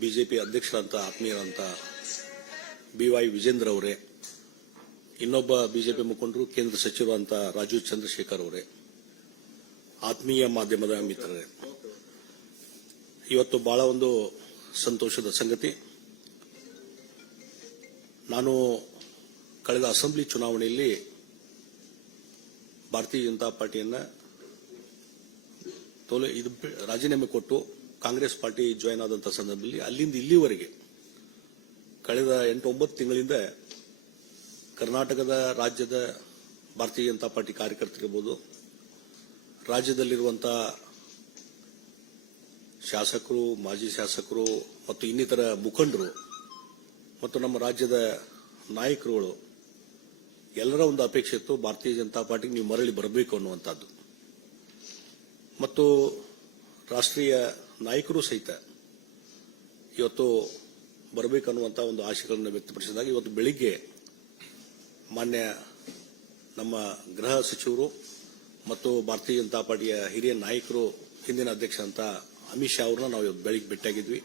BJP ಅಧ್ಯಕ್ಷರಂತ, ಆತ್ಮೀಯರಂತ B Y Vijayendra ಅವರೇ ಇನ್ನೊಬ್ಬ ಬಿಜೆಪಿ ಮುಖಂಡರು, ಕೇಂದ್ರ ಸಚಿವ ಅಂತ ರಾಜೀವ್ ಚಂದ್ರಶೇಖರ್ ಅವರೇ, ಆತ್ಮೀಯ ಮಾಧ್ಯಮದ ಮಿತ್ರರೇ. ಇವತ್ತು ಬಹಳ ಒಂದು ಸಂತೋಷದ ಸಂಗತಿ. ನಾನು ಕಳೆದ ಅಸೆಂಬ್ಲಿ ಚುನಾವಣೆಯಲ್ಲಿ ಭಾರತೀಯ ಜನತಾ ಪಾರ್ಟಿಯನ್ನು ತೋಲೆ ಇದು ರಾಜೀನಾಮೆ ಕೊಟ್ಟು ಕಾಂಗ್ರೆಸ್ ಪಾರ್ಟಿ ಜಾಯ್ನ್ ಆದಂತ ಸಂದರ್ಭದಲ್ಲಿ ಅಲ್ಲಿಂದ ಇಲ್ಲಿವರೆಗೆ ಕಳೆದ ಎಂಟು ಒಂಬತ್ತು ತಿಂಗಳಿಂದ ಕರ್ನಾಟಕದ ರಾಜ್ಯದ ಭಾರತೀಯ ಜನತಾ ಪಾರ್ಟಿ ಕಾರ್ಯಕರ್ತರಿರ್ಬೋದು ರಾಜ್ಯದಲ್ಲಿರುವಂತಹ ಶಾಸಕರು, ಮಾಜಿ ಶಾಸಕರು ಮತ್ತು ಇನ್ನಿತರ ಮುಖಂಡರು ಮತ್ತು ನಮ್ಮ ರಾಜ್ಯದ ನಾಯಕರುಗಳು, ಎಲ್ಲರ ಒಂದು ಅಪೇಕ್ಷೆ ಇತ್ತು, ಭಾರತೀಯ ಜನತಾ ಪಾರ್ಟಿಗೆ ನೀವು ಮರಳಿ ಬರಬೇಕು ಅನ್ನುವಂಥದ್ದು. ಮತ್ತು ರಾಷ್ಟ್ರೀಯ ನಾಯಕರು ಸಹಿತ ಇವತ್ತು ಬರಬೇಕನ್ನುವಂಥ ಒಂದು ಆಶಯಗಳನ್ನು ವ್ಯಕ್ತಪಡಿಸಿದಾಗ ಇವತ್ತು ಬೆಳಿಗ್ಗೆ ಮಾನ್ಯ ನಮ್ಮ ಗೃಹ ಸಚಿವರು ಮತ್ತು ಭಾರತೀಯ ಜನತಾ ಪಾರ್ಟಿಯ ಹಿರಿಯ ನಾಯಕರು, ಹಿಂದಿನ ಅಧ್ಯಕ್ಷ ಅಂತ ಅಮಿತ್ ಶಾ ಅವ್ರನ್ನ ನಾವು ಇವತ್ತು ಬೆಳಿಗ್ಗೆ ಭೇಟಿಯಾಗಿದ್ವಿ.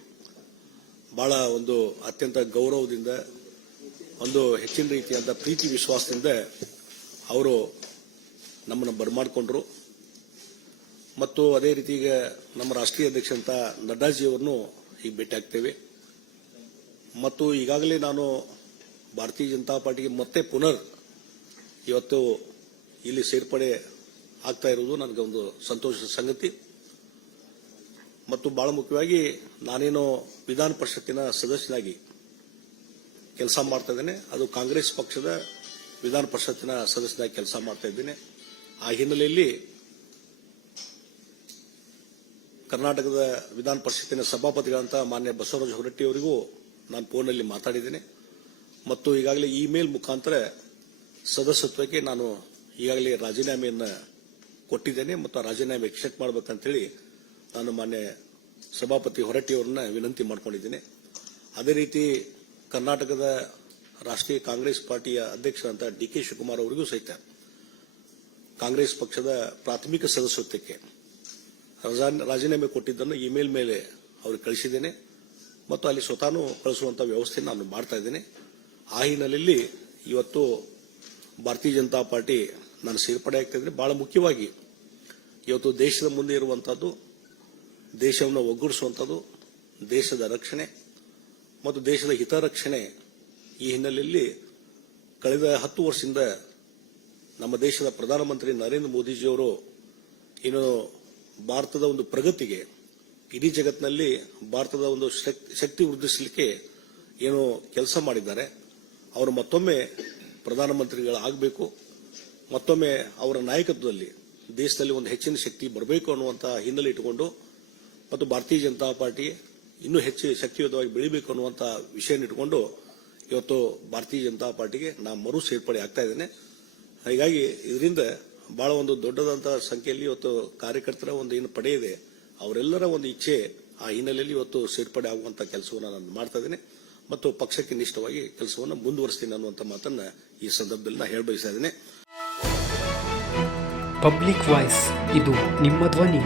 ಬಹಳ ಒಂದು ಅತ್ಯಂತ ಗೌರವದಿಂದ, ಒಂದು ಹೆಚ್ಚಿನ ರೀತಿಯಾದ ಪ್ರೀತಿ ವಿಶ್ವಾಸದಿಂದ ಅವರು ನಮ್ಮನ್ನು ಬರಮಾಡಿಕೊಂಡ್ರು. ಮತ್ತು ಅದೇ ರೀತಿ ಈಗ ನಮ್ಮ ರಾಷ್ಟ್ರೀಯ ಅಧ್ಯಕ್ಷಂತ ನಡ್ಡಾಜಿಯವರನ್ನು ಈಗ ಭೇಟಿ ಆಗ್ತೇವೆ. ಮತ್ತು ಈಗಾಗಲೇ ನಾನು ಭಾರತೀಯ ಜನತಾ ಪಾರ್ಟಿಗೆ ಮತ್ತೆ ಪುನರ್ ಇವತ್ತು ಇಲ್ಲಿ ಸೇರ್ಪಡೆ ಆಗ್ತಾ ಇರುವುದು ನನಗೆ ಒಂದು ಸಂತೋಷದ ಸಂಗತಿ. ಮತ್ತು ಬಹಳ ಮುಖ್ಯವಾಗಿ ನಾನೇನು ವಿಧಾನ ಪರಿಷತ್ತಿನ ಸದಸ್ಯನಾಗಿ ಕೆಲಸ ಮಾಡ್ತಾ ಇದ್ದೇನೆ. ಅದು ಕಾಂಗ್ರೆಸ್ ಪಕ್ಷದ ವಿಧಾನ ಪರಿಷತ್ತಿನ ಸದಸ್ಯನಾಗಿ ಕೆಲಸ ಮಾಡ್ತಾ ಇದ್ದೇನೆ. ಆ ಹಿನ್ನೆಲೆಯಲ್ಲಿ ಕರ್ನಾಟಕದ ವಿಧಾನ ಪರಿಷತ್ತಿನ ಸಭಾಪತಿಗಳಂತ ಮಾನ್ಯ ಬಸವರಾಜ ಹೊರಟ್ಟಿ ಅವರಿಗೂ ನಾನು ಫೋನ್ನಲ್ಲಿ ಮಾತಾಡಿದ್ದೇನೆ. ಮತ್ತು ಈಗಾಗಲೇ ಇಮೇಲ್ ಮುಖಾಂತರ ಸದಸ್ಯತ್ವಕ್ಕೆ ನಾನು ಈಗಾಗಲೇ ರಾಜೀನಾಮೆಯನ್ನು ಕೊಟ್ಟಿದ್ದೇನೆ ಮತ್ತು ಆ ರಾಜೀನಾಮೆ ಎಕ್ಸೆಪ್ಟ್ ಮಾಡಬೇಕಂತೇಳಿ ನಾನು ಮಾನ್ಯ ಸಭಾಪತಿ ಹೊರಟ್ಟಿ ಅವರನ್ನ ವಿನಂತಿ ಮಾಡಿಕೊಂಡಿದ್ದೇನೆ. ಅದೇ ರೀತಿ ಕರ್ನಾಟಕದ ರಾಷ್ಟ್ರೀಯ ಕಾಂಗ್ರೆಸ್ ಪಾರ್ಟಿಯ ಅಧ್ಯಕ್ಷರಂತ ಡಿ ಕೆ ಶಿವಕುಮಾರ್ ಅವರಿಗೂ ಸಹಿತ ಕಾಂಗ್ರೆಸ್ ಪಕ್ಷದ ಪ್ರಾಥಮಿಕ ಸದಸ್ಯತ್ವಕ್ಕೆ ರಾಜೀನಾಮೆ ಕೊಟ್ಟಿದ್ದನ್ನು ಇಮೇಲ್ ಮೇಲೆ ಅವ್ರಿಗೆ ಕಳಿಸಿದ್ದೇನೆ. ಮತ್ತು ಅಲ್ಲಿ ಸ್ವತಾನು ಕಳಿಸುವಂಥ ವ್ಯವಸ್ಥೆ ನಾನು ಮಾಡ್ತಾ ಇದ್ದೇನೆ. ಆ ಹಿನ್ನೆಲೆಯಲ್ಲಿ ಇವತ್ತು ಭಾರತೀಯ ಜನತಾ ಪಾರ್ಟಿ ನಾನು ಸೇರ್ಪಡೆ ಆಗ್ತಾ ಇದ್ದೇನೆ. ಬಹಳ ಮುಖ್ಯವಾಗಿ ಇವತ್ತು ದೇಶದ ಮುಂದೆ ಇರುವಂಥದ್ದು, ದೇಶವನ್ನು ಒಗ್ಗೂಡಿಸುವಂಥದ್ದು, ದೇಶದ ರಕ್ಷಣೆ ಮತ್ತು ದೇಶದ ಹಿತರಕ್ಷಣೆ ಈ ಹಿನ್ನೆಲೆಯಲ್ಲಿ ಕಳೆದ ಹತ್ತು ವರ್ಷದಿಂದ ನಮ್ಮ ದೇಶದ ಪ್ರಧಾನಮಂತ್ರಿ ನರೇಂದ್ರ ಮೋದಿಜಿಯವರು ಏನು ಭಾರತದ ಒಂದು ಪ್ರಗತಿಗೆ, ಇಡೀ ಜಗತ್ತಿನಲ್ಲಿ ಭಾರತದ ಒಂದು ಶಕ್- ಶಕ್ತಿ ವೃದ್ಧಿಸಲಿಕ್ಕೆ ಏನು ಕೆಲಸ ಮಾಡಿದ್ದಾರೆ. ಅವರು ಮತ್ತೊಮ್ಮೆ ಪ್ರಧಾನಮಂತ್ರಿಗಳಾಗಬೇಕು, ಮತ್ತೊಮ್ಮೆ ಅವರ ನಾಯಕತ್ವದಲ್ಲಿ ದೇಶದಲ್ಲಿ ಒಂದು ಹೆಚ್ಚಿನ ಶಕ್ತಿ ಬರಬೇಕು ಅನ್ನುವಂಥ ಹಿನ್ನೆಲೆ ಇಟ್ಟುಕೊಂಡು, ಮತ್ತು ಭಾರತೀಯ ಜನತಾ ಪಾರ್ಟಿ ಇನ್ನೂ ಹೆಚ್ಚು ಶಕ್ತಿಯುತವಾಗಿ ಬೆಳಿಬೇಕು ಅನ್ನುವಂಥ ವಿಷಯ ಇಟ್ಟುಕೊಂಡು ಇವತ್ತು ಭಾರತೀಯ ಜನತಾ ಪಾರ್ಟಿಗೆ ನಾನು ಮರು ಸೇರ್ಪಡೆ ಆಗ್ತಾ ಇದ್ದೇನೆ. ಹೀಗಾಗಿ ಇದರಿಂದ ಬಹಳ ಒಂದು ದೊಡ್ಡದಂತ ಸಂಖ್ಯೆಯಲ್ಲಿ ಇವತ್ತು ಕಾರ್ಯಕರ್ತರ ಒಂದು ಏನು ಪಡೆ ಇದೆ, ಅವರೆಲ್ಲರ ಒಂದು ಇಚ್ಛೆ ಆ ಹಿನ್ನೆಲೆಯಲ್ಲಿ ಇವತ್ತು ಸೇರ್ಪಡೆ ಆಗುವಂತ ಕೆಲಸವನ್ನು ನಾನು ಮಾಡ್ತಾ ಇದ್ದೇನೆ. ಮತ್ತು ಪಕ್ಷಕ್ಕೆ ನಿಷ್ಠವಾಗಿ ಕೆಲಸವನ್ನು ಮುಂದುವರಿಸ್ತೀನಿ ಅನ್ನುವಂಥ ಮಾತನ್ನ ಈ ಸಂದರ್ಭದಲ್ಲಿ ನಾನು ಹೇಳ ಬಯಸ್ತಾ ಇದ್ದೇನೆ. ಪಬ್ಲಿಕ್ ವಾಯ್ಸ್ ಇದು ನಿಮ್ಮ ಧ್ವನಿ.